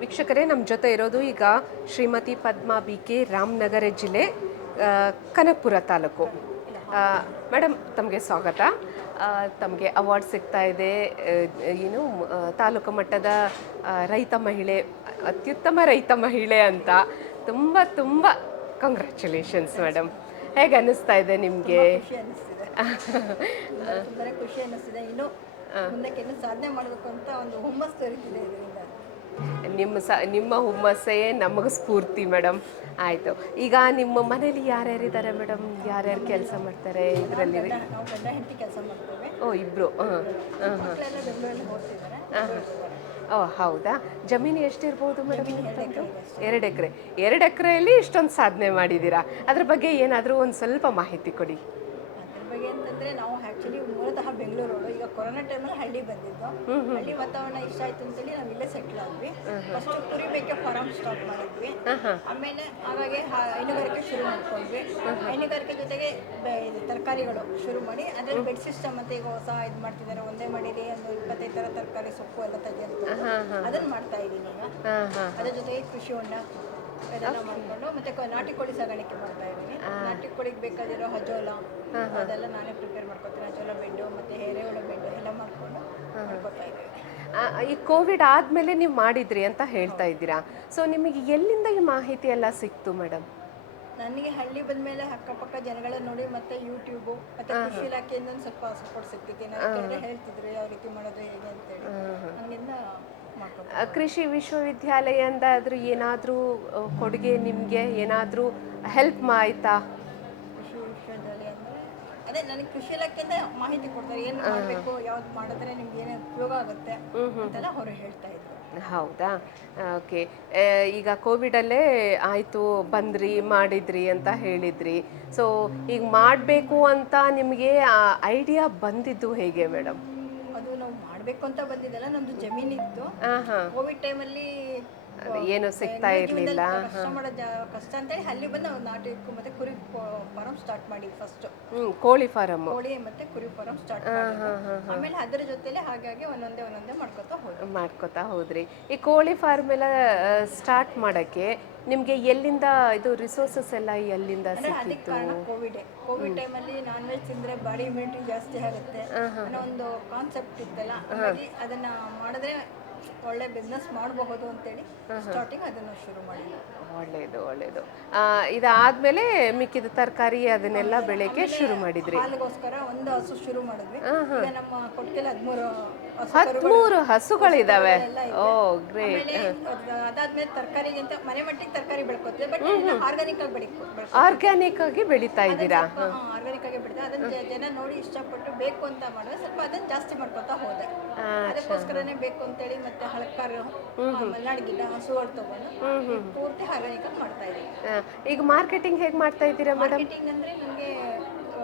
ವೀಕ್ಷಕರೇ, ನಮ್ಮ ಜೊತೆ ಇರೋದು ಈಗ ಶ್ರೀಮತಿ ಪದ್ಮಾ ಬಿ ಕೆ, ರಾಮನಗರ ಜಿಲ್ಲೆ, ಕನಕಪುರ ತಾಲೂಕು. ಮೇಡಮ್, ತಮಗೆ ಸ್ವಾಗತ. ತಮಗೆ ಅವಾರ್ಡ್ ಸಿಗ್ತಾ ಇದೆ, ಏನು ತಾಲೂಕು ಮಟ್ಟದ ರೈತ ಮಹಿಳೆ, ಅತ್ಯುತ್ತಮ ರೈತ ಮಹಿಳೆ ಅಂತ. ತುಂಬ ತುಂಬ ಕಂಗ್ರ್ಯಾಚುಲೇಷನ್ಸ್ ಮೇಡಮ್. ಹೇಗೆ ಅನ್ನಿಸ್ತಾ ಇದೆ ನಿಮಗೆ? ತುಂಬಾ ಖುಷಿ ಅನ್ನಿಸ್ತಿದೆ. ಇನ್ನು ಮುಂದಕ್ಕೆ ಇನ್ನೂ ಸಾಧನೆ ಮಾಡಬೇಕು ಅಂತ ಒಂದು ಹುಮ್ಮಸ್ಸು ತೋರಿಸಿದೆ ಇದರಿಂದ. ನಿಮ್ಮ ಹುಮ್ಮಸ್ಸೇ ನಮಗೆ ಸ್ಫೂರ್ತಿ ಮೇಡಮ್. ಆಯಿತು, ಈಗ ನಿಮ್ಮ ಮನೇಲಿ ಯಾರ್ಯಾರಿದ್ದಾರೆ ಮೇಡಮ್? ಯಾರ್ಯಾರು ಕೆಲಸ ಮಾಡ್ತಾರೆ ಇದರಲ್ಲಿ? ನಾವು ಗಂಡ ಹೆಂಡತಿ ಕೆಲಸ ಮಾಡ್ತೇವೆ. ಓ, ಇಬ್ಬರು. ಮಕ್ಕಳೆಲ್ಲ ಬೆಂಗಳೂರಲ್ಲಿ ಓದ್ತಿದ್ದಾರೆ. ಓ, ಹೌದಾ? ಜಮೀನು ಎಷ್ಟಿರ್ಬೋದು ಮೇಡಮ್? 2 ಎಕರೆ. 2 ಎಕರೆಯಲ್ಲಿ ಇಷ್ಟೊಂದು ಸಾಧನೆ ಮಾಡಿದ್ದೀರಾ. ಅದ್ರ ಬಗ್ಗೆ ಏನಾದರೂ ಒಂದು ಸ್ವಲ್ಪ ಮಾಹಿತಿ ಕೊಡಿ. ಅದ್ರ ಬಗ್ಗೆ ಅಂತಂದರೆ, ನಾವು ಆ್ಯಕ್ಚುಲಿ ಮೂಲತಃ ಬೆಂಗಳೂರವರು. ಈಗ ಕೊರೋನಾ ಟೈಮಲ್ಲಿ ಹಳ್ಳಿ ಬಂದಿದ್ದು. ಹಳ್ಳಿ ವಾತಾವರಣ ಇಷ್ಟ ಆಯಿತು ಅಂತೇಳಿ ನಾವು ಇಲ್ಲೇ ಸೆಟ್ಲ್ ಆದ್ವಿ. ಫಸ್ಟ್ ಕುರಿ ಮೇಕೆ ಫಾರಮ್ ಸ್ಟಾರ್ಟ್ ಮಾಡಿದ್ವಿ. ಆಮೇಲೆ ಹಾಗಾಗಿ ಹೈನುಗಾರಿಕೆ ಶುರು ಮಾಡ್ಕೊಂಡ್ವಿ. ಹೈನುಗಾರಿಕೆ ಜೊತೆಗೆ ತರಕಾರಿಗಳು ಶುರು ಮಾಡಿ ಅದರಲ್ಲಿ ಬೆಡ್ ಸಿಸ್ಟಮ್ ಅಂತ ಈಗ ಹೊಸ ಇದು ಮಾಡ್ತಿದ್ದಾರೆ. ಒಂದೇ ಮಡಿಲಿ ಒಂದು 25 ಥರ ತರಕಾರಿ, ಸೊಪ್ಪು ಎಲ್ಲ ತೆಗೆದು ಅದನ್ನು ಮಾಡ್ತಾ ಇದ್ದೀನಿ ಈಗ. ಅದ್ರ ಜೊತೆಗೆ ಕೃಷಿ ಹೊಂಡ ಅದೆಲ್ಲ ಮಾಡಿಕೊಂಡು ಮತ್ತೆ ನಾಟಿ ಕೋಳಿ ಸಾಗಾಣಿಕೆ ಮಾಡ್ತಾ ಇದ್ದೀನಿ. ನಾಟಿ ಕೋಳಿಗೆ ಬೇಕಾದಿರೋ ಹಜೋಲ ಅದೆಲ್ಲ ನಾನೇ ಪ್ರಿಪೇರ್ ಮಾಡ್ಕೊತೀನಿ. ಹಜೋಲ ಬೆಡ್ಡು ಮತ್ತು ಎರೆಹುಳ ಬೆಡ್ಡು ಎಲ್ಲ ಮಾಡ್ಕೊಂಡು ಮಾಡ್ಕೊತಾ ಇದ್ದೀನಿ. ಈ ಕೋವಿಡ್ ಆದಮೇಲೆ ನೀವು ಮಾಡಿದ್ರಿ ಅಂತ ಹೇಳ್ತಾ ಇದ್ದೀರಾ. ಸೊ ನಿಮಗೆ ಎಲ್ಲಿಂದ ಈ ಮಾಹಿತಿ ಎಲ್ಲ ಸಿಕ್ತು ಮೇಡಮ್? ನನಗೆ ಹಳ್ಳಿ ಬಂದಮೇಲೆ ಅಕ್ಕಪಕ್ಕ ಜನಗಳನ್ನ ನೋಡಿ ಮತ್ತೆ ಯೂಟ್ಯೂಬು ಮತ್ತು ಕೃಷಿ ಇಲಾಖೆಯಿಂದ ಸ್ವಲ್ಪ ಸಪೋರ್ಟ್ ಸಿಗ್ತಿದೆ. ನಾನು ಹೇಳ್ತಿದ್ರು ಯಾವ ರೀತಿ ಮಾಡೋದು ಹೇಗೆ ಅಂತೇಳಿ. ನನಗಿಂದ ಕೃಷಿ ವಿಶ್ವವಿದ್ಯಾಲಯದಿಂದ ಆದರೂ ಏನಾದರೂ ಕೊಡುಗೆ ನಿಮಗೆ ಏನಾದರೂ ಹೆಲ್ಪ್ ಆಯ್ತಾ? ಕೃಷಿ ವಿಶ್ವವಿದ್ಯಾಲಯ ಅಂದರೆ ಅದೇ ನನಗೆ ಕೃಷಿ ಇಲಾಖೆಯಿಂದ ಮಾಹಿತಿ ಕೊಡ್ತಾರೆ. ಏನು ಮಾಡಬೇಕು, ಯಾವ್ದು ಮಾಡಿದ್ರೆ ನಿಮ್ಗೆ ಏನೇ ಉಪಯೋಗ ಆಗುತ್ತೆ ಅಂತೆಲ್ಲ ಅವರು ಹೇಳ್ತಾ ಇದ್ರು. ಹೌದಾ? ಓಕೆ. ಈಗ ಕೋವಿಡಲ್ಲೇ ಆಯಿತು, ಬಂದ್ರಿ, ಮಾಡಿದ್ರಿ ಅಂತ ಹೇಳಿದ್ರಿ. ಸೊ ಈಗ ಮಾಡಬೇಕು ಅಂತ ನಿಮಗೆ ಐಡಿಯಾ ಬಂದಿದ್ದು ಹೇಗೆ ಮೇಡಮ್? ಅದು ನಾವು ಮಾಡಬೇಕು ಅಂತ ಬಂದಿದ್ದಲ್ಲ, ನಮ್ದು ಜಮೀನಿತ್ತು. ಕೋವಿಡ್ ಟೈಮಲ್ಲಿ ಏನು ಸಿಗ್ತಾ ಇರಲಿಲ್ಲ. ಕಷ್ಟ ಅಂತೇಳಿ ಅಲ್ಲಿ ಬಂದು ನಾವು ನಾಟಿ ಮತ್ತೆ ಕುರಿ ಫಾರಮ್ ಸ್ಟಾರ್ಟ್ ಮಾಡಿದ್ವಿ ಫಸ್ಟ್. ಕೋಳಿ ಫಾರಮ್, ಕೋಳಿ ಮತ್ತೆ ಕುರಿ ಫಾರಮ್ ಸ್ಟಾರ್ಟ್ ಆಮೇಲೆ ಅದರ ಜೊತೆಲೆ ಹಾಗಾಗಿ ಒಂದೊಂದೇ ಮಾಡ್ಕೊತಾ ಹೋದ್ರಿ. ಈ ಕೋಳಿ ಫಾರ್ಮ್ ಎಲ್ಲ ಸ್ಟಾರ್ಟ್ ಮಾಡಕ್ಕೆ ನಿಮ್ಗೆ ಎಲ್ಲಿಂದ ಇದು ರಿಸೋರ್ಸಸ್ ಎಲ್ಲ ಎಲ್ಲಿಂದ ಸಿಕ್ಕಿತ್ತು? ಕೋವಿಡ್ ಟೈಮಲ್ಲಿ ನಾನ್ ವೆಜ್ ತಿಂದ್ರೆ ಬಾಡಿ ಇಮ್ಯುನಿಟಿ ಜಾಸ್ತಿ ಆಗುತ್ತೆ ಅನ್ನೋ ಒಂದು ಕಾನ್ಸೆಪ್ಟ್ ಇತ್ತಲ್ಲ. ಹಾಗಾಗಿ ಅದನ್ನ ಮಾಡಿದ್ರೆ ಒಳ್ಳೆ ಬಿಸ್ನೆಸ್ ಮಾಡಬಹುದು ಅಂತೇಳಿ ಸ್ಟಾರ್ಟಿಂಗ್ ಅದನ್ನು ಶುರು ಮಾಡಿದ್ವಿ. ಒಳ್ಳೇದು. ಇದಾದ್ಮೇಲೆ ಮಿಕ್ಕಿದ ತರಕಾರಿ ಅದನ್ನೆಲ್ಲ ಬೆಳೆಗೆ ಶುರು ಮಾಡಿದ್ರಿ. ಹಾಲಿಗೋಸ್ಕರ ಒಂದು ಹಸು ಶುರು ಮಾಡಿದ್ವಿ. ಈಗ ನಮ್ಮ ಕೊಟ್ಟಿಗೆಲ್ಲ 13 ಹಸುಗಳಿದಾವೆ. ಓ, ಗ್ರೇಟ್. ಅದಾದ್ಮೇಲೆ ತರಕಾರಿಗಿಂತ ಮನೆ ಮಟ್ಟಿಗೆ ತರಕಾರಿ ಬೆಳ್ಕೊತೀವಿ, ಬಟ್ ಆರ್ಗ್ಯಾನಿಕ್ ಆಗಿ ಬೆಳೀತಾ ಇದ್ದೀರಾ? ಆರ್ಗ್ಯಾನಿಕ್ ಆಗಿ ಬೆಳೆದ ಅದನ್ನ ಜನ ನೋಡಿ ಇಷ್ಟಪಟ್ಟು ಬೇಕು ಅಂತ ಮಾಡಿದ್ರೆ ಸ್ವಲ್ಪ ಅದನ್ನ ಜಾಸ್ತಿ ಮಾಡ್ಕೊತಾ ಹೋದೆ. ಅದಕ್ಕೋಸ್ಕರನೇ ಬೇಕು ಅಂತೇಳಿ ಮತ್ತೆ ಹಳಕಾರು, ಮಲೆನಾಡು ಗಿಡ, ಹಸುಗಳು ತಗೊಂಡು ಪೂರ್ತಿ ಆರ್ಗ್ಯಾನಿಕ್ ಆಗಿ ಮಾಡ್ತಾ ಇದ್ದೀವಿ. ಈಗ ಮಾರ್ಕೆಟಿಂಗ್ ಹೇಗೆ ಮಾಡ್ತಾ ಇದ್ದೀರಾ ಮೇಡಮ್? ಮಾರ್ಕೆಟಿಂಗ್ ಅಂದರೆ ನನಗೆ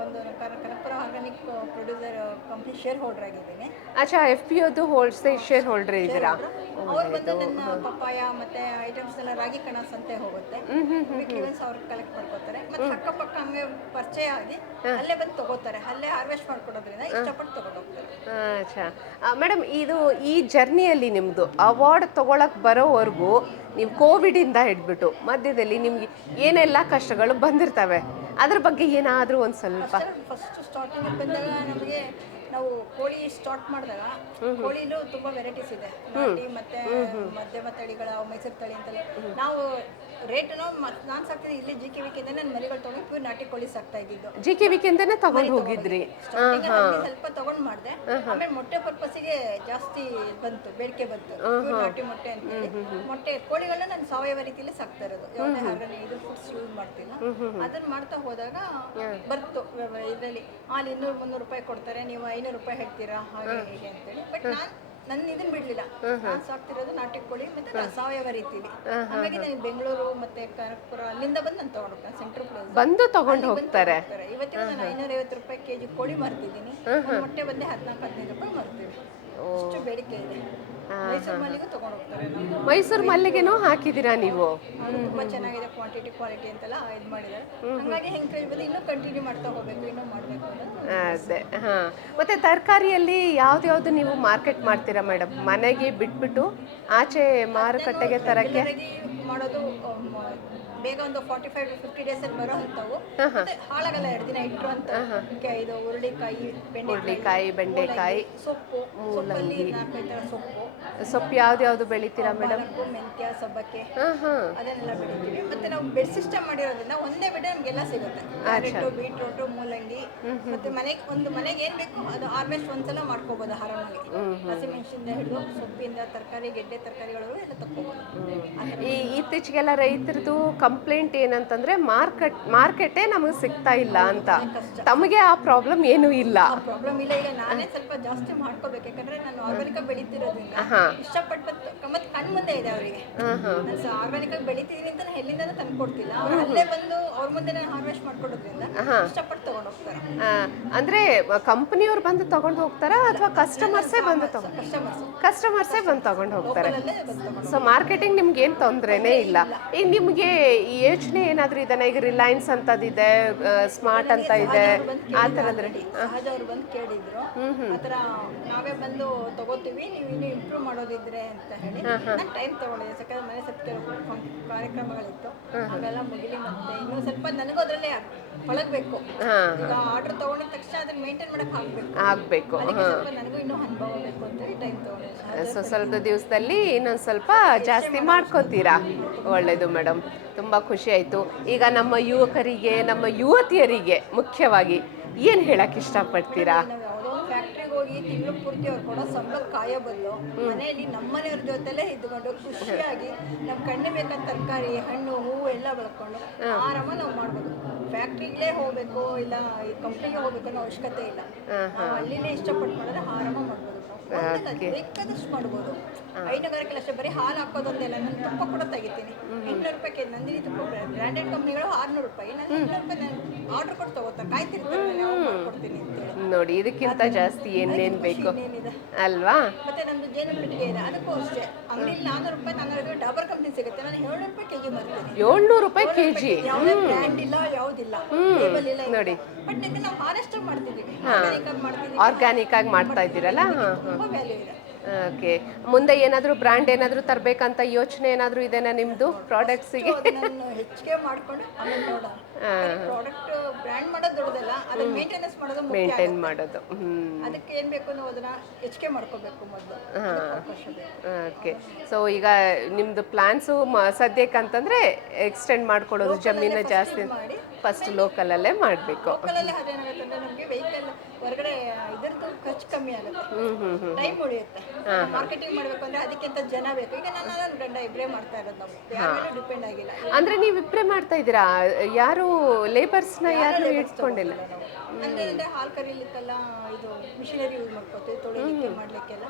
ಒಂದು Kanakapura organic producer company share holder ಆಗಿದ್ದೀನಿ. ಅಚ್ಚಾ, FPOದು ಶೇರ್ ಹೋಲ್ಡರ್ ಇದ್ದೀರಾ? ಅವ್ರು ಬಂದು ನನ್ನ ಪಪ್ಪಾಯ ಮತ್ತೆ ಐಟಮ್ಸ್ ಎಲ್ಲ ರಾಗಿ ಕಣ ಸಂತೆ ಹೋಗುತ್ತೆ, ಈವೆನ್ಸ್ ಅವ್ರು ಕಲೆಕ್ಟ್ ಮಾಡ್ಕೋತಾರೆ. ಮತ್ತೆ ಅಕ್ಕಪಕ್ಕ ಹಂಗೆ ಪರಿಚಯ ಆಗಿ ಅಲ್ಲೇ ಬಂದು ತಗೋತಾರೆ. ಅಲ್ಲೇ ಹಾರ್ವೆಸ್ಟ್ ಮಾಡ್ಕೊಡೋದ್ರಿಂದ ಇಷ್ಟಪಟ್ಟು ತಗೊಂಡು ಹೋಗ್ತಾರೆ. ಅಚ್ಚಾ ಮೇಡಮ್, ಈ ಜರ್ನಿಯಲ್ಲಿ ನಿಮ್ಮದು ಅವಾರ್ಡ್ ತಗೊಳಕ್ ಬರೋವರೆಗೂ ನೀವು ಕೋವಿಡಿಂದ ಹಿಡ್ಬಿಟ್ಟು ಮಧ್ಯದಲ್ಲಿ ನಿಮ್ಗೆ ಏನೆಲ್ಲ ಕಷ್ಟಗಳು ಬಂದಿರ್ತವೆ, ಅದ್ರ ಬಗ್ಗೆ ಏನಾದರೂ ಒಂದು ಸ್ವಲ್ಪ. ಫಸ್ಟ್ ಸ್ಟಾರ್ಟಿಂಗ್ ಬಂದಾಗ ನಮಗೆ ನಾವು ಕೋಳಿ ಸ್ಟಾರ್ಟ್ ಮಾಡಿದಾಗ ಕೋಳಿಲೂ ತುಂಬ ವೆರೈಟೀಸ್ ಇದೆ. ನಾಟಿ ಮತ್ತೆ ಮಧ್ಯಮ ತಳಿಗಳ, ಮೈಸೂರು ತಳಿ ಅಂತಲೇ ನಾವು ರೇಟನ್ನು ನಾನು ಸಾಕ್ತಿದ್ದೆ ಇಲ್ಲಿ GKVK ನನ್ನ ಮರಿಗಳು ತೊಗೊಂಡು ಪ್ಯೂರ್ ನಾಟಿ ಕೋಳಿ ಸಾಕ್ತಾ ಇದ್ದಿದ್ದು. GKVK ತಗೊಂಡು ಹೋಗಿದ್ರಿ? ಸ್ವಲ್ಪ ತಗೊಂಡ್ ಮಾಡಿದೆ. ಆಮೇಲೆ ಮೊಟ್ಟೆ ಪರ್ಪಸ್ಸಿಗೆ ಜಾಸ್ತಿ ಬಂತು, ಬೇಡಿಕೆ ಬಂತು ಪ್ಯೂರ್ ನಾಟಿ ಮೊಟ್ಟೆ ಅಂತೇಳಿ. ಮೊಟ್ಟೆ ಕೋಳಿಗಳನ್ನ ನಾನು ಸಾವಯವ ರೀತಿಯಲ್ಲಿ ಸಾಕ್ತಾ ಇರೋದು, ಯಾವುದೇ ಹಾಗನೇ ಇದು ಫುಡ್ಸ್ ಯೂಸ್ ಮಾಡ್ತಿಲ್ಲ. ಅದನ್ನ ಮಾಡ್ತಾ ಹೋದಾಗ ಬರ್ತು ಇದರಲ್ಲಿ ಹಾಲು 200-300 ರೂಪಾಯಿ ಕೊಡ್ತಾರೆ, ನೀವು 500 ರೂಪಾಯಿ ಹೇಳ್ತೀರಾ ಹಾಗೆ ಹೀಗೆ ಅಂತೇಳಿ. ಬಟ್ ನನ್ನ ಇದನ್ನ ಬಿಡ್ಲಿಲ್ಲ. ನಾನು ಸಾಕ್ತಿರೋದು ನಾಟಿ ಕೋಳಿ ಮತ್ತೆ ಸಾವಯವ ರೀತಿಲಿ. ಹಾಗಾಗಿ ನಾನು ಬೆಂಗಳೂರು ಮತ್ತೆ ಕನಕಪುರ ಅಲ್ಲಿಂದ ಬಂದು ನಾನು ತಗೊಂಡು ಸೆಂಟ್ರಲ್ ಪ್ಲೇಸ್ ಬಂದು ತಗೊಂಡು ಹೋಗ್ತಾರೆ. ಇವತ್ತಿನ ನಾನು 550 ರೂಪಾಯಿ ಕೆಜಿ ಕೋಳಿ ಮಾರ್ತಿದ್ದೀನಿ. ಮೊಟ್ಟೆ ಬಂದೆ 14-15 ರೂಪಾಯಿ ಮಾರ್ತೀವಿ. ಅಷ್ಟು ಬೇಡಿಕೆ ಇದೆ. ಮೈಸೂರು ಮಲ್ಲಿಗೂ ತಗೊಂಡು ಹೋಗ್ತಾರೆ ನಾವು. ಮೈಸೂರು ಮಲ್ಲಿಗೆನೂ ಹಾಕಿದ್ದೀರಾ ನೀವು? ಅದು ತುಂಬಾ ಚೆನ್ನಾಗಿದೆ, ಕ್ವಾಂಟಿಟಿ ಕ್ವಾಲಿಟಿ ಅಂತೆಲ್ಲ ಇದು ಮಾಡಿದ್ದಾರೆ. ಹಂಗಾಗಿ ಎಂಕರೇಜ್ ಬಂದು ಇನ್ನೂ ಕಂಟಿನ್ಯೂ ಮಾಡ್ತಾ ಹೋಗ್ಬೇಕು, ಇನ್ನೂ ಮಾಡಬೇಕು ಅನ್ನೋದು. ಅದೇ ಹಾಂ. ಮತ್ತು ತರಕಾರಿಯಲ್ಲಿ ಯಾವ್ದು ನೀವು ಮಾರ್ಕೆಟ್ ಮಾಡ್ತೀರಾ ಮೇಡಮ್? ಮನೆಗೆ ಬಿಟ್ಬಿಟ್ಟು ಆಚೆ ಮಾರುಕಟ್ಟೆಗೆ ತರಕ್ಕೆ ರೆಗ್ಯುಲರಾಗಿ ಮಾಡೋದು ಬೇಗ ಒಂದು 45 to 50 ಡೇಸ್ ಅಲ್ಲಿ ಬರೋ ಅಂಥವು, ಮತ್ತೆ ಹಾಳಾಗಲ್ಲ 2 ದಿನ ಇಟ್ಟರು ಅಂತ. ಇದು ಹುರುಳಿಕಾಯಿ, ಹುರುಳಿಕಾಯಿ, ಬೆಂಡೆಕಾಯಿ, ಸೊಪ್ಪು, ಸೊಪ್ಪಲ್ಲಿ 4-5 ಥರ ಸೊಪ್ಪು, ಸೊಪ್ಪು ಯಾವ್ದು ಬೆಳಿತೀರಾ ಮೇಡಮ್? ಪಾಲಕ್ಕು, ಮೆಂತ್ಯ, ಸಬ್ಬಕ್ಕೆ, ಹಾಂ ಹಾಂ. ಅದನ್ನೆಲ್ಲ ಬೆಳಿತೀವಿ. ಮತ್ತೆ ನಾವು ಬೆಡ್ ಸಿಸ್ಟಮ್ ಮಾಡಿರೋದ್ರಿಂದ ಒಂದೇ ಬೆಡ್ ನಮಗೆಲ್ಲ ಸಿಗುತ್ತೆ. ಕ್ಯಾರೆಟು, ಬೀಟ್ರೂಟು, ಮೂಲಂಗಿ, ಮತ್ತೆ ಮನೆಗೆ ಏನ್ ಬೇಕು ಅದು ಆರ್ವೆಸ್ಟ್ ಒಂದ್ಸಲ ಮಾಡ್ಕೋಬಹುದು ಆರಾಮಾಗಿ. ಹಸಿಮೆಣಸಿಂದ ಹಿಡಿದು ಸೊಪ್ಪಿಂದ ತರಕಾರಿ, ಗೆಡ್ಡೆ ತರಕಾರಿಗಳು ಎಲ್ಲ ತಕ್ಕೋಬಹುದು. ಇತ್ತೀಚೆಗೆಲ್ಲ ರೈತರದು ಕಂಪ್ಲೇಂಟ್ ಏನಂತಂದ್ರೆ ಮಾರ್ಕೆಟೇ ನಮಗೆ ಸಿಗ್ತಾ ಇಲ್ಲ ಅಂತ. ತಮಗೆ ಆ ಪ್ರಾಬ್ಲಮ್ ಏನೂ ಇಲ್ಲ? ಪ್ರಾಬ್ಲಮ್ ಇಲ್ಲ. ಈಗ ನಾನೇ ಸ್ವಲ್ಪ ಜಾಸ್ತಿ ಮಾಡ್ಕೋಬೇಕು, ಯಾಕಂದ್ರೆ ನಾನು ಆರ್ಗಾನಿಕ್ ಆಗಿ ಬೆಳಿತಿರೋದ್ರಿಂದ ಇಷ್ಟಪಟ್ಟು ಮತ್ತೆ ಕಣ್ ಮುಂದೆ ಇದೆ ಅವರಿಗೆ. ನಾನು ಆರ್ಗಾನಿಕ್ ಆಗಿ ಬೆಳಿತಿದೀನಿ ಅಂತ ನಾನು ಎಲ್ಲಿಂದನೂ ತಂದು ಕೊಡ್ತಿಲ್ಲ, ಅವ್ರು ಅಲ್ಲೇ ಬಂದು ಅವ್ರ ಮುಂದೆ ಹಾರ್ವೆಸ್ಟ್ ಮಾಡ್ಕೊಡೋದ್ರಿಂದ ಇಷ್ಟಪಟ್ಟು ತಗೊಂಡು ಹೋಗ್ತಾರೆ. ಅಂದ್ರೆ ಕಂಪನಿಯವ್ರು ಬಂದು ತಗೊಂಡು ಹೋಗ್ತಾರಾ ಅಥವಾ ಕಸ್ಟಮರ್ಸೇ ಬಂದು ಕಸ್ಟಮರ್ಸೇ ಬಂದು ತಗೊಂಡು ಹೋಗ್ತಾರೆ? ಸೊ ಮಾರ್ಕೆಟಿಂಗ್ ನಿಮ್ಗೆ ಏನು ತೊಂದರೆನೇ ಇಲ್ಲ. ಈಗ ನಿಮಗೆ ಈ ಯೋಚನೆ ಏನಾದರೂ ಇದನ್ನ, ಈಗ ರಿಲಯನ್ಸ್ ಅಂತದಿದೆ, ಸ್ಮಾರ್ಟ್ ಅಂತ ಇದೆ, ಆ ಥರದ್ರೆ ಸಹಜ ಅವ್ರು ಬಂದು ಕೇಳಿದ್ರು, ಆ ಥರ ನಾವೇ ಬಂದು ತಗೋತೀವಿ, ನೀವು ಇನ್ನೂ ಇಂಪ್ರೂವ್ ಮಾಡೋದಿದ್ರೆ ಅಂತ ಹೇಳಿ ನಾನು ಟೈಮ್ ತಗೊಂಡಿದ್ದೆ. ಯಾಕಂದ್ರೆ ಮನೆ ಸ್ವಲ್ಪ ಕಾರ್ಯಕ್ರಮಗಳಿತ್ತು, ಅವೆಲ್ಲ ಮುಗಿಲಿ, ಮತ್ತೆ ಇನ್ನೂ ಸ್ವಲ್ಪ ನನಗೂ ಅದರಲ್ಲೇ ಪಳಗಬೇಕು. ಈಗ ಆರ್ಡರ್ ತಗೊಂಡಿದ ತಕ್ಷಣ ಅದನ್ನ ಮೇಂಟೈನ್ ಮಾಡಕ್ಕೆ ಆಗ್ಬೇಕು, ಸ್ವಲ್ಪ ನನಗೂ ಇನ್ನೂ ಅನುಭವ ಬೇಕು ಅಂತೇಳಿ ಟೈಮ್ ತಗೊಂಡಿದ್ದೆ. ಸೊ ಸ್ವಲ್ಪ ದಿವಸದಲ್ಲಿ ಇನ್ನೊಂದು ಸ್ವಲ್ಪ ಜಾಸ್ತಿ ಮಾಡ್ಕೋತೀರಾ? ಒಳ್ಳೆಯದು ಮೇಡಮ್, ತುಂಬ ಖುಷಿ ಆಯಿತು. ಈಗ ನಮ್ಮ ಯುವಕರಿಗೆ, ನಮ್ಮ ಯುವತಿಯರಿಗೆ ಮುಖ್ಯವಾಗಿ ಏನು ಹೇಳಕ್ಕೆ ಇಷ್ಟಪಡ್ತೀರಾ? ಯಾವುದೋ ಒಂದು ಫ್ಯಾಕ್ಟ್ರಿಗೆ ಹೋಗಿ ತಿಂಗಳು ಪೂರ್ತಿ ಅವ್ರು ಕೊಡೋ ಸಂಬಳ ಕಾಯೋ ಬದಲು ಮನೆಯಲ್ಲಿ ನಮ್ಮನೆಯವ್ರ ಜೊತೆಲೇ ಇದ್ಕೊಂಡು ಖುಷಿಯಾಗಿ ನಮ್ಮ ಕಣ್ಣು ಬೇಕಾದ ತರಕಾರಿ, ಹಣ್ಣು, ಹೂವು ಎಲ್ಲ ಬೆಳ್ಕೊಂಡು ಆರಾಮ ನಾವು ಮಾಡ್ಬೋದು. ಫ್ಯಾಕ್ಟ್ರಿಗಳೇ ಹೋಗ್ಬೇಕು ಇಲ್ಲ ಈ ಕಂಪ್ನಿಗೆ ಹೋಗ್ಬೇಕು ಅನ್ನೋ ಅವಶ್ಯಕತೆ ಇಲ್ಲ. ನಾವು ಹಳ್ಳಿನೇ ಇಷ್ಟಪಟ್ಟು ಮಾಡಿದ್ರೆ ಆರಾಮ ಮಾಡ್ಬೋದು. ಬೇಕಾದಷ್ಟು ಮಾಡ್ಬೋದು. ಹೈನುಗಾರಿಕೆ ಅಷ್ಟೇ, ಬರೀ ಹಾಲು ಹಾಕೋದೊಂದೆಲ್ಲ. ನಾನು ತುಪ್ಪ ಕೂಡ ತೆಗಿತೀನಿ. 800 ರೂಪಾಯಿ ನಂದಿನಿ ತುಪ್ಪ, ಬ್ರ್ಯಾಂಡೆಡ್ ಕಂಪ್ನಿಗಳು 600 ರೂಪಾಯಿ. ನಾನು 800 ರೂಪಾಯಿ ನಾನು ಆರ್ಡರ್ ಕೊಟ್ಟು ತಗೋತಾರೆ, ಕಾಯ್ತಿರ್ತಾರೆ, ನಾನು ಮಾಡ್ಕೊಡ್ತೀನಿ ಅಂತೇಳಿ. ನೋಡಿ, ಇದಕ್ಕಿಂತ ಜಾಸ್ತಿ ಏನೇನು ಬೇಕು ಅಲ್ವಾ? ಮತ್ತೆ ನಮ್ದು ಜೇನು ಪೆಟ್ಟಿಗೆ ಇದೆ, ಅದಕ್ಕೂ ಅಷ್ಟೇ. ಅಂಗಡಿಯಲ್ಲಿ 400 ರೂಪಾಯಿ 400 ರೂಪಾಯಿ ಡಾಬರ್ ಕಂಪ್ನಿ ಸಿಗುತ್ತೆ, ನಾನು 700 ರೂಪಾಯಿ ಕೆಜಿ ಮಾಡ್ತೀನಿ. 700 ರೂಪಾಯಿ ಕೆಜಿ? ಯಾವುದೇ ಬ್ರ್ಯಾಂಡ್ ಇಲ್ಲ, ಯಾವುದಿಲ್ಲ, ಲೇಬಲ್ ಇಲ್ಲ ನೋಡಿ. ಬಟ್ ಇದು ನಾವು ಹಾನೆಸ್ಟ್ ಆಗಿ ಮಾಡ್ತಿದ್ದೀವಿ, ಆರ್ಗ್ಯಾನಿಕ್ ಆಗಿ ಮಾಡ್ತಾ ಇದ್ದೀರಲ್ಲ? ತುಂಬಾ ವ್ಯಾಲ್ಯೂ ಇದೆ. ಓಕೆ. ಮುಂದೆ ಏನಾದರೂ ಬ್ರ್ಯಾಂಡ್ ಏನಾದರೂ ತರಬೇಕಂತ ಯೋಚನೆ ಏನಾದರೂ ಇದೆನಾ ನಿಮ್ಮದು ಪ್ರಾಡಕ್ಟ್ಸಿಗೆ? ನಾನು ಹೆಚ್ಚಿಗೆ ಮಾಡ್ಕೊಂಡು ಆಮೇಲೆ ನೋಡೋಣ. ಪ್ರಾಡಕ್ಟ್ ಬ್ರ್ಯಾಂಡ್ ಮಾಡೋದು ದೊಡ್ಡದಲ್ಲ, ಅದನ್ನ ಮೇಂಟೆನೆನ್ಸ್ ಮಾಡೋದು ಮುಖ್ಯ. ಮೇಂಟೈನ್ ಮಾಡೋದು. ಅದಕ್ಕೆ ಏನು ಬೇಕು ನಾವು ಅದನ್ನ ಹೆಚ್ಚಿಗೆ ಮಾಡ್ಕೋಬೇಕು ಮೊದಲು. ಓಕೆ. ಸೊ ಈಗ ನಿಮ್ಮದು ಪ್ಲಾನ್ಸು ಸದ್ಯಕ್ಕೆ ಅಂತಂದರೆ ಎಕ್ಸ್ಟೆಂಡ್ ಮಾಡ್ಕೊಳ್ಳೋದು, ಜಮೀನು ಜಾಸ್ತಿ ಫಸ್ಟ್ ಲೋಕಲಲ್ಲೇ ಮಾಡಬೇಕು. ಲೋಕಲಲ್ಲಿ ಅದೇನಾಗುತ್ತೆ ಅಂದರೆ ನಮಗೆ ವೆಹಿಕಲ್ ಹೊರಗಡೆ ಇದರದ್ದು ಖರ್ಚು ಕಮ್ಮಿ ಆಗುತ್ತೆ, ಟೈಮ್ ಉಳಿಯುತ್ತೆ. ಮಾರ್ಕೆಟಿಂಗ್ ಮಾಡಬೇಕು ಅಂದರೆ ಅದಕ್ಕಿಂತ ಜನ ಬೇಕು. ಈಗ ನನ್ನ ಗಂಡ ಇಬ್ಬರೇ ಮಾಡ್ತಾ ಇರೋದು, ನಾವು ಯಾರು ಡಿಪೆಂಡ್ ಆಗಿಲ್ಲ. ಅಂದರೆ ನೀವು ಇಬ್ಬರೇ ಮಾಡ್ತಾ ಇದ್ದೀರಾ? ಯಾರು ಲೇಬರ್ಸ್ನ ಯಾರು ಇಟ್ಕೊಂಡಿಲ್ಲ? ಅಂದರೆ ಹಾಲು ಕರೀಲಿಕ್ಕೆಲ್ಲ ಇದು ಮಿಷಿನರಿ ಯೂಸ್ ಮಾಡ್ಕೊತೀವಿ, ತೊಳಿಲಿಕ್ಕೆ ಮಾಡಲಿಕ್ಕೆಲ್ಲ.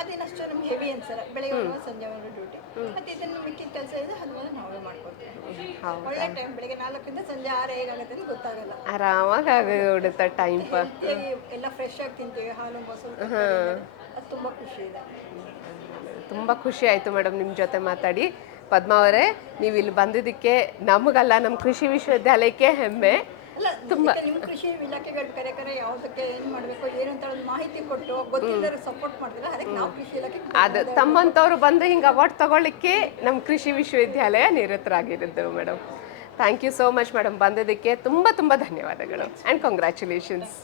ಅದೇನಷ್ಟು ನಮ್ಗೆ ಹೆವಿ ಅನ್ಸಲ್ಲ. ಬೆಳಗ್ಗೆ ಒಂದು ಸಂಜೆ ಒಂದು ಡ್ಯೂಟಿ, ಮತ್ತು ಇದನ್ನು ಮಿಕ್ಕಿದ ಕೆಲಸ ಇದೆ ಅದನ್ನೆಲ್ಲ ನಾವೇ ಮಾಡ್ಕೊತೀವಿ. ಒಳ್ಳೆ ಟೈಮ್, ಬೆಳಗ್ಗೆ 4ರಿಂದ ಸಂಜೆ 6 ಆಗುತ್ತೆ ಅಂತ ಗೊತ್ತಾಗಲ್ಲ. ಆರಾಮಾಗಿ ಆಗಿಬಿಡುತ್ತೆ ಟೈಮ್. ಎಲ್ಲ ಫ್ರೆಶ್ ಆಗಿ ತಿಂತೀವಿ, ಹಾಲು ಮೊಸರು, ಅದು ತುಂಬ ಖುಷಿ ಇದೆ. ತುಂಬ ಖುಷಿ ಆಯಿತು ಮೇಡಮ್ ನಿಮ್ಮ ಜೊತೆ ಮಾತಾಡಿ. ಪದ್ಮಾ ಅವರೇ, ನೀವು ಇಲ್ಲಿ ಬಂದಿದ್ದಕ್ಕೆ ನಮಗಲ್ಲ, ನಮ್ಮ ಕೃಷಿ ವಿಶ್ವವಿದ್ಯಾಲಯಕ್ಕೆ ಹೆಮ್ಮೆ. ತುಂಬ ನಿಮ್ಮ ಕೃಷಿ ಇಲಾಖೆಗಳು ಕರೆ ಯಾವುದಕ್ಕೆ ಏನು ಮಾಡಬೇಕು ಏನು ಅಂತ ಒಂದು ಮಾಹಿತಿ ಕೊಟ್ಟು ಗೊತ್ತಿಲ್ಲದವ್ರು ಸಪೋರ್ಟ್ ಮಾಡ್ತಾರೆ. ಅದಕ್ಕೆ ನಾವು ಕೃಷಿ ಇಲಾಖೆ ಅದು ತಮ್ಮಂಥವ್ರು ಬಂದು ಹಿಂಗೆ ಅವಾರ್ಡ್ ತಗೊಳ್ಳಿಕ್ಕೆ ನಮ್ಮ ಕೃಷಿ ವಿಶ್ವವಿದ್ಯಾಲಯ ನಿರತರಾಗಿರೋದು madam. Thank you so much madam, ಬಂದಿದ್ದಕ್ಕೆ ತುಂಬ ತುಂಬ ಧನ್ಯವಾದಗಳು ಆ್ಯಂಡ್ ಕಂಗ್ರ್ಯಾಚುಲೇಷನ್ಸ್.